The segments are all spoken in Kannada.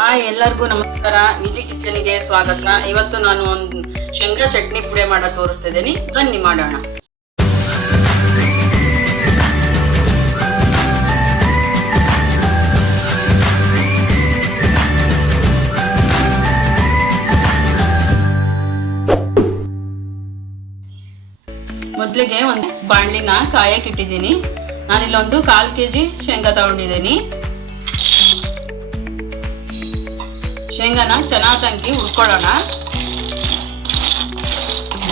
ಹಾಯ್, ಎಲ್ಲರಿಗೂ ನಮಸ್ಕಾರ. ವಿಜಿ ಕಿಚನ್ಗೆ ಸ್ವಾಗತ. ಇವತ್ತು ನಾನು ಒಂದು ಶೇಂಗಾ ಚಟ್ನಿ ಪುಡಿ ಮಾಡೋದು ತೋರಿಸ್ತಿದ್ದೀನಿ. ಬನ್ನಿ ಮಾಡೋಣ. ಮೊದಲಿಗೆ ಒಂದು ಬಾಣಲಿನ ಕಾಯಕ್ಕೆ ಇಟ್ಟಿದ್ದೀನಿ. ನಾನಿಲ್ಲೊಂದು 1/4 kg ಶೇಂಗಾ ತಗೊಂಡಿದ್ದೀನಿ. ಶೇಂಗಾನ ಚೆನ್ನಾಗಿ ಹುರ್ಕೊಳ್ಳೋಣ.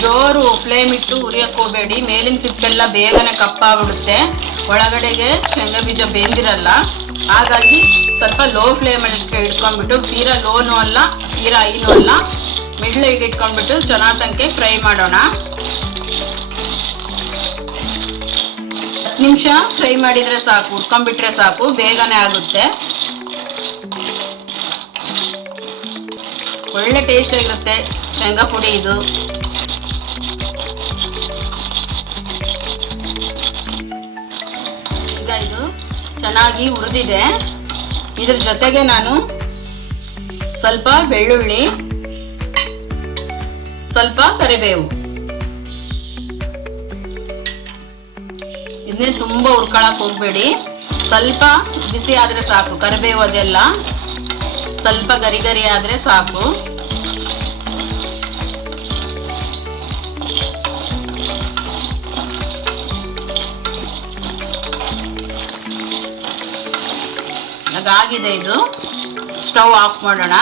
ಜೋರು ಫ್ಲೇಮ್ ಇಟ್ಟು ಹುರಿಯಕ್ಕೆ ಹೋಗಬೇಡಿ, ಮೇಲಿನ ಸಿಪ್ಪೆಲ್ಲ ಬೇಗನೆ ಕಪ್ಪಾಗ್ಬಿಡುತ್ತೆ. ಒಳಗಡೆಗೆ ಶೇಂಗಾ ಬೀಜ ಬೇಂದಿರಲ್ಲ. ಹಾಗಾಗಿ ಸ್ವಲ್ಪ ಲೋ ಫ್ಲೇಮಲ್ಲಿ ಇಟ್ಕೊಂಡ್ಬಿಟ್ಟು, ತೀರಾ ಲೋನು ಅಲ್ಲ ತೀರಾ ಹೈನೂ ಅಲ್ಲ, ಮಿಡ್ಲಿಗೆ ಇಟ್ಕೊಂಡ್ಬಿಟ್ಟು ಚೆನ್ನಾಗಿ ಫ್ರೈ ಮಾಡೋಣ. 10 ನಿಮಿಷ ಫ್ರೈ ಮಾಡಿದರೆ ಸಾಕು, ಹುರ್ಕೊಂಡ್ಬಿಟ್ರೆ ಸಾಕು, ಬೇಗನೆ ಆಗುತ್ತೆ. ಒಳ್ಳೆ ಟೇಸ್ಟ್ ಆಗಿರುತ್ತೆ ಶೇಂಗಾ ಪುಡಿ ಇದು. ಈಗ ಇದು ಚೆನ್ನಾಗಿ ಹುರಿದಿದೆ. ಇದ್ರ ಜೊತೆಗೆ ನಾನು ಸ್ವಲ್ಪ ಬೆಳ್ಳುಳ್ಳಿ, ಸ್ವಲ್ಪ ಕರಿಬೇವು, ಇದನ್ನೇ ತುಂಬ ಹುರ್ಕೊಳಕ್ ಹೋಗ್ಬೇಡಿ. ಸ್ವಲ್ಪ ಬಿಸಿ ಆದರೆ ಸಾಕು. ಕರಿಬೇವು ಅದೆಲ್ಲ ಸ್ವಲ್ಪ ಗರಿ ಗರಿ ಆದರೆ ಸಾಕು. ಆಗಿದೆ ಇದು. ಸ್ಟವ್ ಆಫ್ ಮಾಡೋಣ.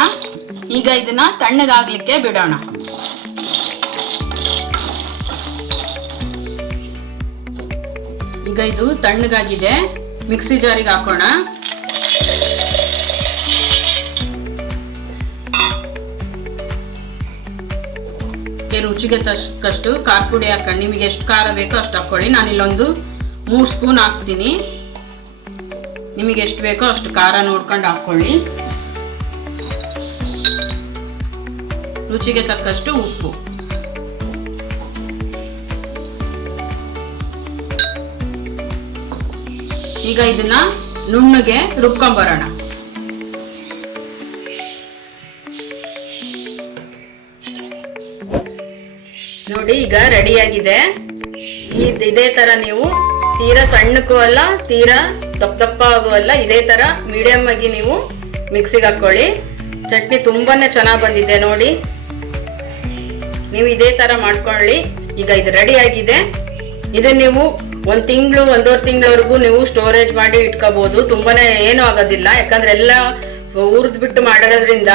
ಈಗ ಇದನ್ನ ತಣ್ಣಗಾಗ್ಲಿಕ್ಕೆ ಬಿಡೋಣ. ಈಗ ಇದು ತಣ್ಣಗಾಗಿದೆ. ಮಿಕ್ಸಿ ಜಾರಿಗೆ ಹಾಕೋಣ. ರುಚಿಗೆ ತಕ್ಕಷ್ಟು ಖಾರ ಪುಡಿ ಹಾಕೊಂಡು, ನಿಮಗೆ ಎಷ್ಟು ಖಾರ ಬೇಕೋ ಅಷ್ಟು ಹಾಕ್ಕೊಳ್ಳಿ. ನಾನಿಲ್ಲೊಂದು 3 ಸ್ಪೂನ್ ಹಾಕ್ತೀನಿ. ನಿಮಗೆ ಎಷ್ಟು ಬೇಕೋ ಅಷ್ಟು ಖಾರ ನೋಡ್ಕೊಂಡು ಹಾಕ್ಕೊಳ್ಳಿ. ರುಚಿಗೆ ತಕ್ಕಷ್ಟು ಉಪ್ಪು. ಈಗ ಇದನ್ನ ನುಣ್ಣಗೆ ರುಬ್ಕೊಂಬರೋಣ. ನೋಡಿ, ಈಗ ರೆಡಿಯಾಗಿದೆ. ಇದೇ ತರ ನೀವು ತೀರಾ ಸಣ್ಣಕ್ಕೂ ಅಲ್ಲ ತೀರಾ ದಪ್ಪ ಅಲ್ಲ, ಇದೇ ತರ ಮೀಡಿಯಂ ಆಗಿ ನೀವು ಮಿಕ್ಸಿಗೆ ಹಾಕೊಳ್ಳಿ. ಚಟ್ನಿ ತುಂಬಾನೇ ಚೆನ್ನಾಗಿ ಬಂದಿದೆ ನೋಡಿ. ನೀವು ಇದೇ ತರ ಮಾಡ್ಕೊಳ್ಳಿ. ಈಗ ಇದು ರೆಡಿ ಆಗಿದೆ. ಇದನ್ನ ನೀವು 1 ತಿಂಗಳು 1.5 ತಿಂಗಳವರೆಗೂ ನೀವು ಸ್ಟೋರೇಜ್ ಮಾಡಿ ಇಟ್ಕೋಬಹುದು. ತುಂಬಾನೇ ಏನೂ ಆಗೋದಿಲ್ಲ, ಯಾಕಂದ್ರೆ ಎಲ್ಲ ಹುರಿದ್ಬಿಟ್ಟು ಮಾಡಿರೋದ್ರಿಂದ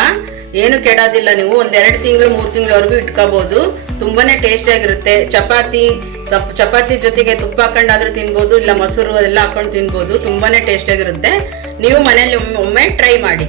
ಏನು ಕೆಡೋದಿಲ್ಲ. ನೀವು 1-2 ತಿಂಗಳು 3 ತಿಂಗಳವರೆಗೂ ಇಟ್ಕೋಬಹುದು. ತುಂಬಾನೇ ಟೇಸ್ಟ್ ಆಗಿರುತ್ತೆ. ಚಪಾತಿ ಜೊತೆಗೆ ತುಪ್ಪ ಹಾಕೊಂಡಾದ್ರೂ ತಿನ್ಬೋದು, ಇಲ್ಲ ಮೊಸರು ಅದೆಲ್ಲ ಹಾಕೊಂಡು ತಿನ್ಬೋದು. ತುಂಬಾನೇ ಟೇಸ್ಟ್ ಆಗಿರುತ್ತೆ. ನೀವು ಮನೇಲಿ ಒಮ್ಮೆ ಟ್ರೈ ಮಾಡಿ.